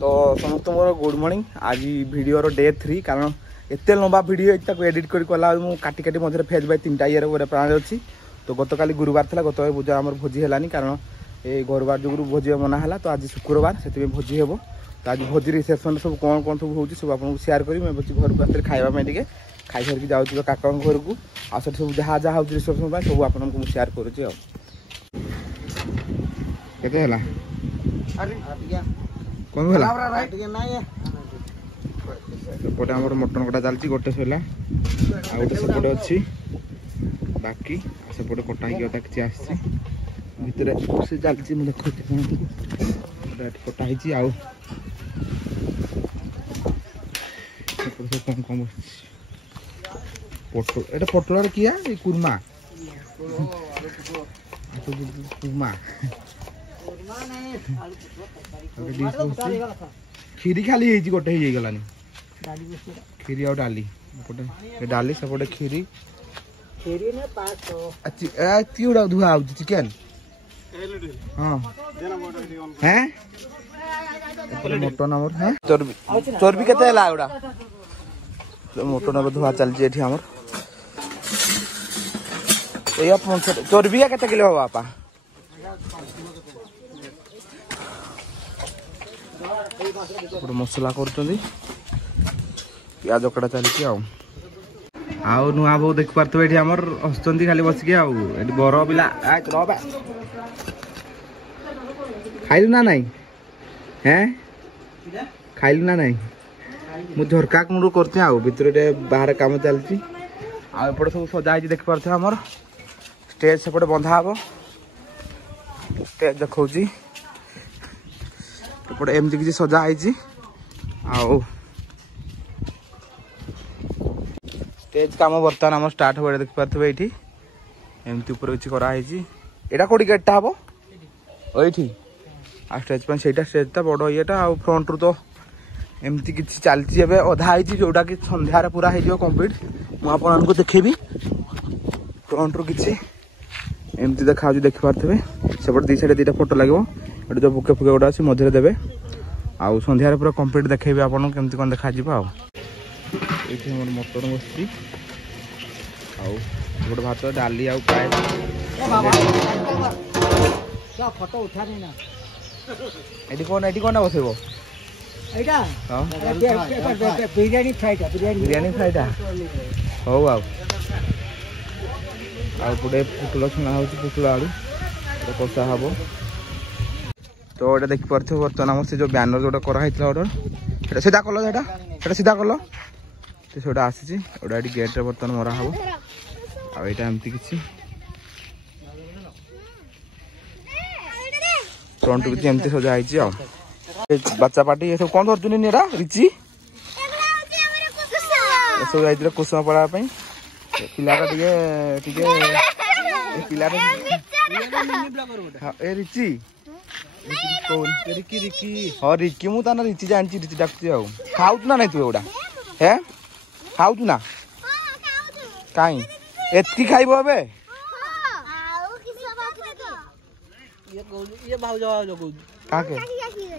तो समस्त more good morning. आज वीडियो डे 3 कारण एत लंबा वीडियो एडिट कला काटी काटी मझे फेज बाय 3टा ये प्राण अच्छी। तो गतकाली गुरुवार था, गतकाली पूजा आम भोजी है कारण ये गुरुवार जो भोजी मना है। तो आज शुक्रवार से भोजी हे। तो आज भोजी रिसेप्शन सब कौन कौन सब होती सब आपको शेयर करी। मैं बच्ची घर को आसते खावा टे खाई सारिक जाऊँगी काका घर को आ सब जहाँ जहाँ हो रिसेप्शन सब आपको शेयर करुँच। कौन सेपटे आम मटन कटा चलती गोटे सैला आ गोटे सेपटे अच्छी बाकी सेपटे कटा कि आसी चलती मुझे देखी कटा ही कम कम पटल एटा पटल किया कुर्मा कुर्मा खीरी खाली गोटे ही गलानी खीरी और डाली डाली सेपटे खीरी गुड़ा धुआ चिकेन हाँ हैं मटन आमर है चर्बी के गुड़ा मटन धुआ चलती चर्बी के किलो हम बापा मसला कर प्याज कटा चलती आउ नुआ बो देख पारे ये आमर हसुँच खाली बसिकी बर पिला खाइलु ना नाई हैं खाइलु ना नाई मु झरका कुंड करते बाहर काम चलती आपटे सब सजा देख पारे आमर स्टेज सेपटे बंधा हम स्टेज देखा एपटे एमती किसी सजा आउ स्टेज काम बर्तमान आम स्टार्ट हो देख पारे ये एमती ऊपर किसी कराई यहाँ कौटी गेटा हम ये आ स्टेज पर से स्टेजटा बड़ येटा आ फ्रंट रू तो एमती किसी चलती अधा जोटा कि संध्यार पूरा हो कम्प्लीट मुझे देखेबी फ्रंट रू किसी एमती देखा देखिपारे सेपटे दी साइड 2टा फोटो लगे ये जो बुके फुके गोटा अच्छी मझे देवे आउ संध्यार पूरा कम्प्लीट देखेबी आपन केमती कौन देखा ये मटन बस गोटे भात डाली आउ प्राय कौन बसब बिरियानी फ्राइटा हौ आउटे पुटल छुणा हो पुटल आलू कषा हम। तो ये देखिपे बर्तमान आम से जो बैनर जोटा कराई ऑर्डर सीधा कल सीधा कल तो से आसी गोटे गेट्रे बर्तमान मरा हम आईटा एमती किसी फ्रंट किसी एमती सजा बच्चा पार्टी ये सब कौन धरचुरा रिची सब जाइए कुसुम पड़ा पिलाटा ए रिची हाँ रिकी मुझे रिची जानची रिची डाकुची खाऊ ना नहीं तू एगुड़ा है खाऊ ना कहीं एतकी खाइब ए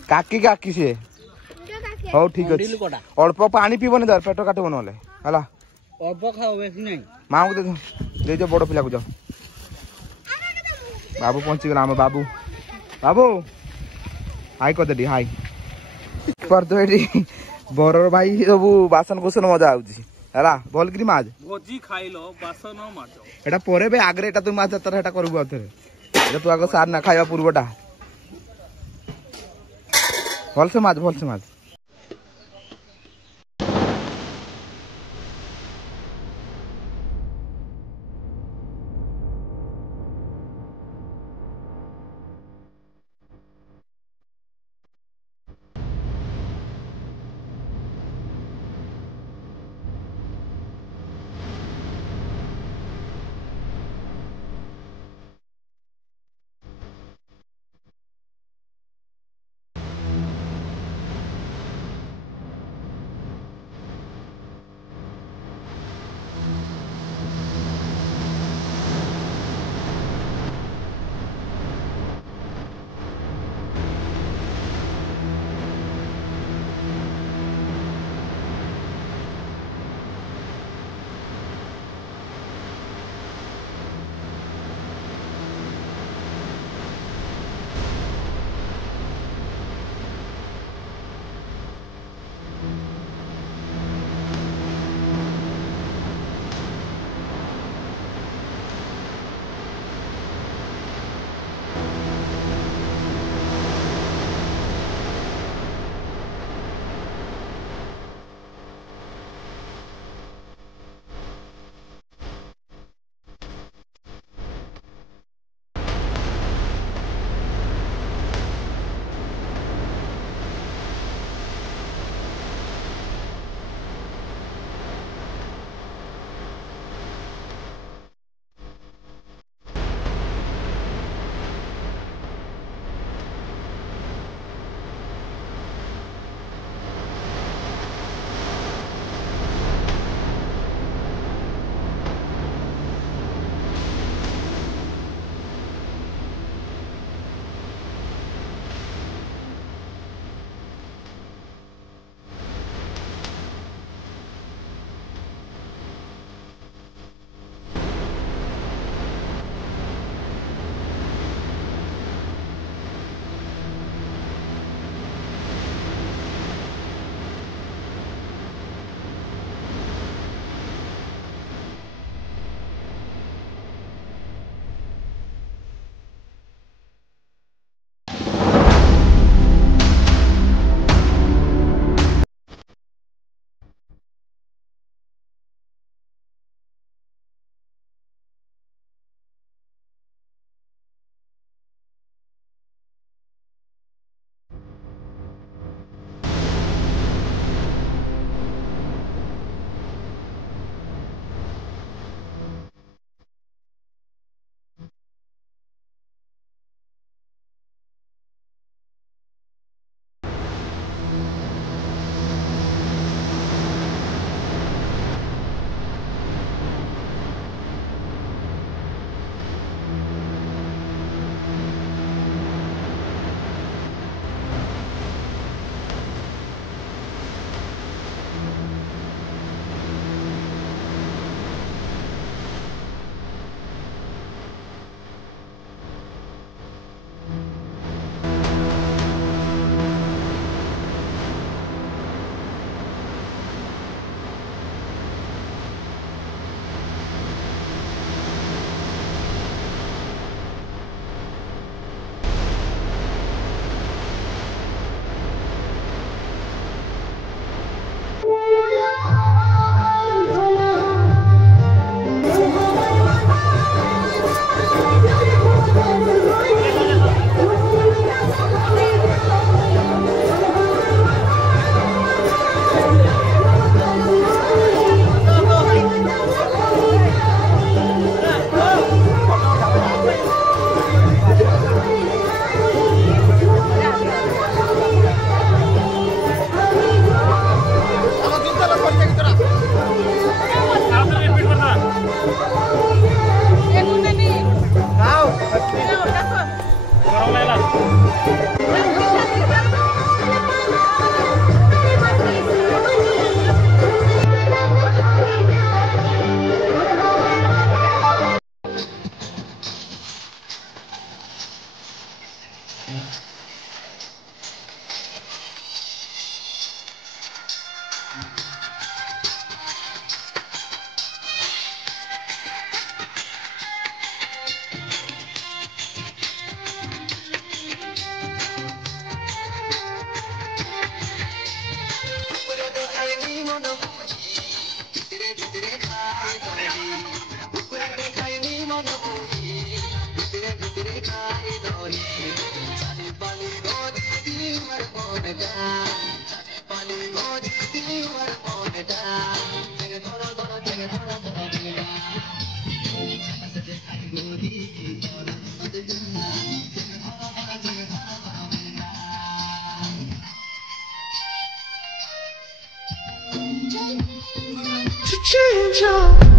काकी काकी सी हो ठीक अच्छे अल्प पानी पीबनी दर पेट काटब ना है माँ को दे दो बड़ पिला को जाओ बाबू पहुंची गला आम बाबू बाबू हाई कर दे हाई बर भाई सब बासन कुसन मजा है भल कि माज भोजी खाइलो बासन माज एटा परे बे आगरे एटा तू माज तर एटा करबो अथरे एटा तू आगो सार ना खाइबा पूर्वटा भल से माज Change up.